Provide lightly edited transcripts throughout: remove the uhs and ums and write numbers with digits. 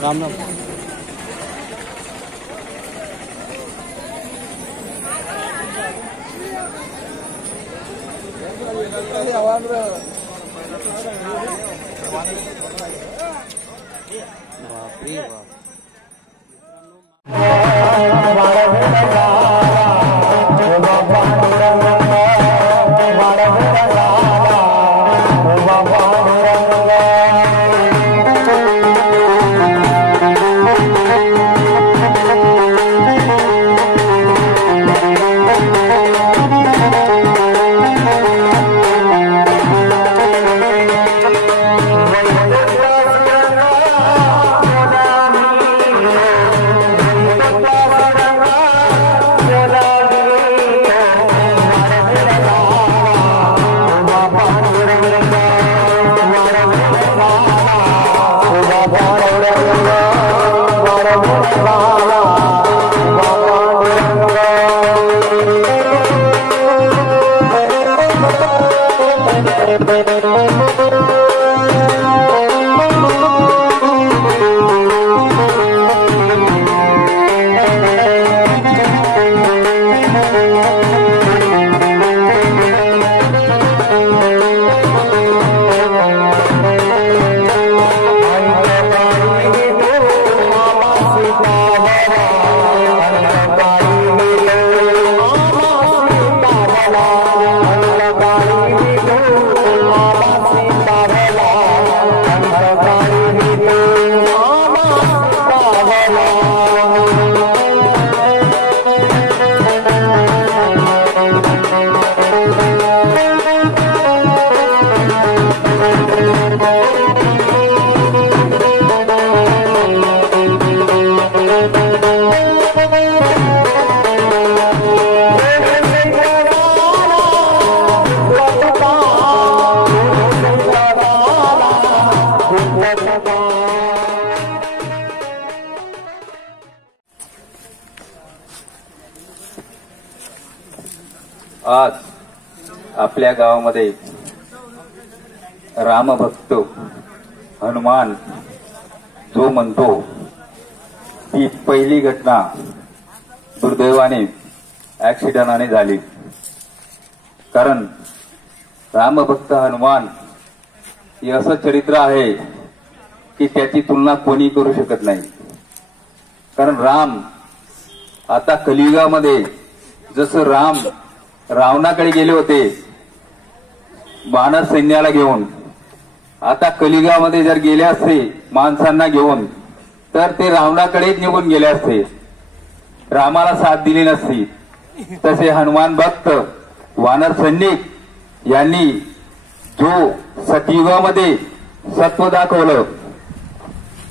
राम राम। बापरे बाप। आज आपल्या गावामध्ये रामभक्त हनुमान जो म्हणतो ती पहिली घटना दुर्दैवाने ऍक्सिडेंटाने झाली। कारण रामभक्त हनुमान हे असं चरित्र आहे की त्याची तुलना कोणी करू शकत नाही। कारण राम आता कलियुगामध्ये जसं राम रावणाकडे गेले होते वानर सैन्याला घेऊन, आता कलियुगामध्ये जर गेले असते माणसांना घेऊन तर ते रावणाकडेच निघून गेले असते, रामाला साथ दिली नसती। तसे हनुमान भक्त वानर सैनिक यांनी जो सतयुगामध्ये सत्व दाखवलं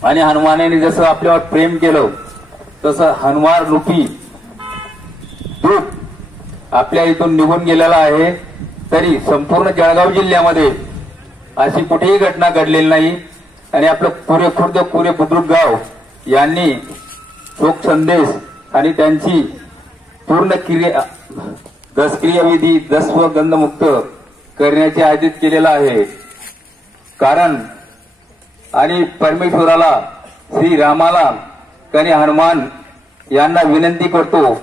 आणि हनुमानाने जसं आपल्यावर प्रेम केलं तसं हनुमान रूपी दूत आपल्या इथून निघून गेलेला आहे। तरी संपूर्ण जळगाव जिल्ह्यामध्ये अशी कुठेही घटना घडलेली नाही आणि आपलं पुरे खुर्द पुरे बुद्रुक गाव यांनी शोक संदेश आणि त्यांची पूर्ण क्रिया दसक्रियाविधी दस्व गंधमुक्त करण्याचे आयोजित केलेला आहे। कारण आणि परमेश्वराला श्रीरामाला आणि हनुमान यांना विनंती करतो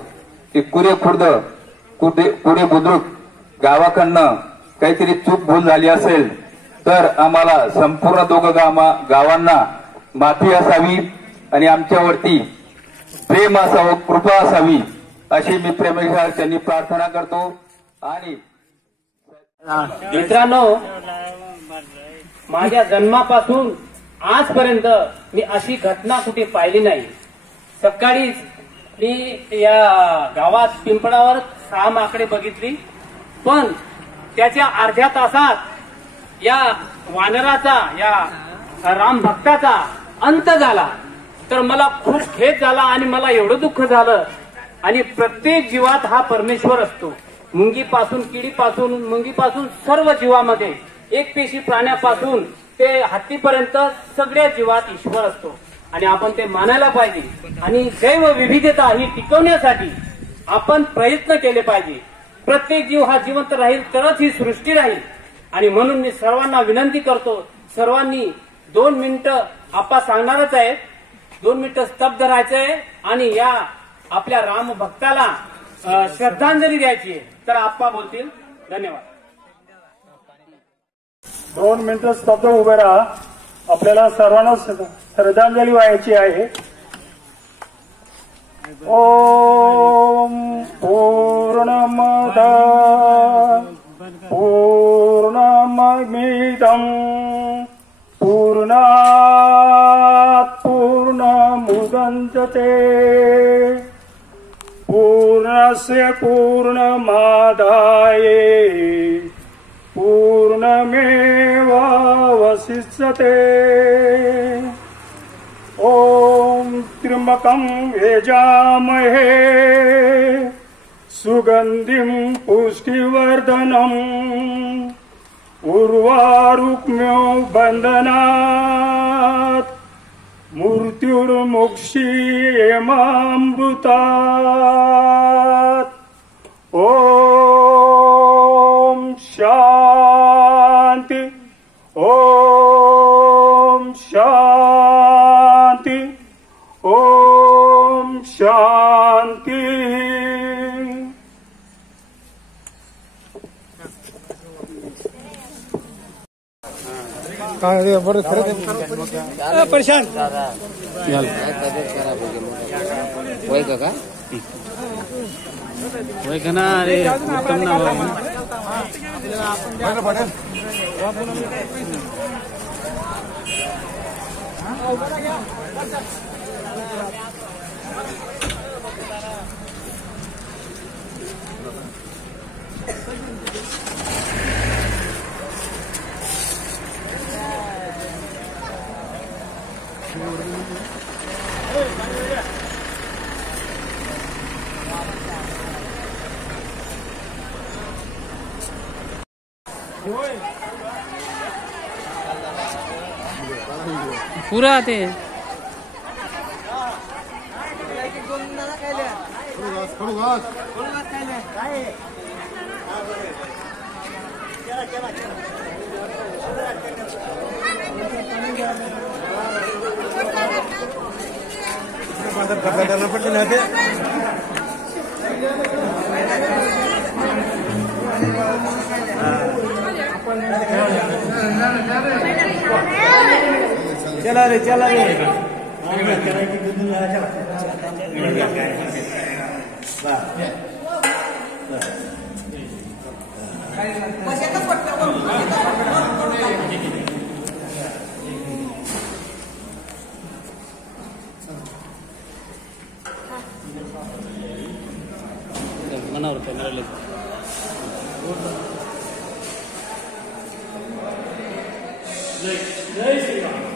की पुरे खुर्द पुढे बुद्रुक गावाकडनं काहीतरी चूक भूल झाली असेल तर आम्हाला संपूर्ण दोघं गावांना माफी असावी आणि आमच्यावरती प्रेम असावं, कृपा असावी अशी मी परमेश्वराची प्रार्थना करतो। आणि मित्रांनो, माझ्या जन्मापासून आजपर्यंत मी अशी घटना कुठे पाहिली नाही। सकाळीच मी या गावात पिंपळावर 6 माकडे बघितली, पण त्याच्या अर्ध्या तासात या वानराचा या राम भक्ताचा अंत झाला। तर मला खूप खेद झाला आणि मला एवढं दुःख झालं। आणि प्रत्येक जीवात हा परमेश्वर असतो, मुंगीपासून किडीपासून मुंगीपासून सर्व जीवामध्ये एक पेशी प्राण्यापासून ते हत्तीपर्यंत सगळ्या जीवात ईश्वर असतो आणि आपण ते मानायला पाहिजे। आणि जैव विविधता ही टिकवण्यासाठी आपण प्रयत्न केले पाहिजे। प्रत्येक जीव हा जिवंत राहील तरच ही सृष्टी राहील. आणि म्हणून मी सर्वांना विनंती करतो, सर्वांनी 2 मिनिटं आप्पा सांगणारच आहे, 2 मिनिटं स्तब्ध राहायचंय आणि या आपल्या राम भक्ताला श्रद्धांजली द्यायची आहे. तर आप्पा बोलतील. धन्यवाद. 2 मिनिटं स्तब्ध उभे राहा. आपल्याला सर्वांना श्रद्धांजली व्हायची आहे. ओम पूर्णमद पूर्णमिदं पूर्णात् पूर्णमुदच्यते पूर्णस्य पूर्णमादाय पूर्णमेवावशिष्यते. ओम त्र्यंबकं यजामहे सुगंधिं पुष्टिवर्धनम् उर्वारुक्म्यो बन्धनात् मृत्युर्मुक्षीयमामृतात्. ओम शांति ओम शांति ओम शांति. परेशान होय का होय का ना. अरे उत्तम ना पूरा आते हैं. चला रे चला रे. मनावर कॅमेरा लेत. जय श्रीराम.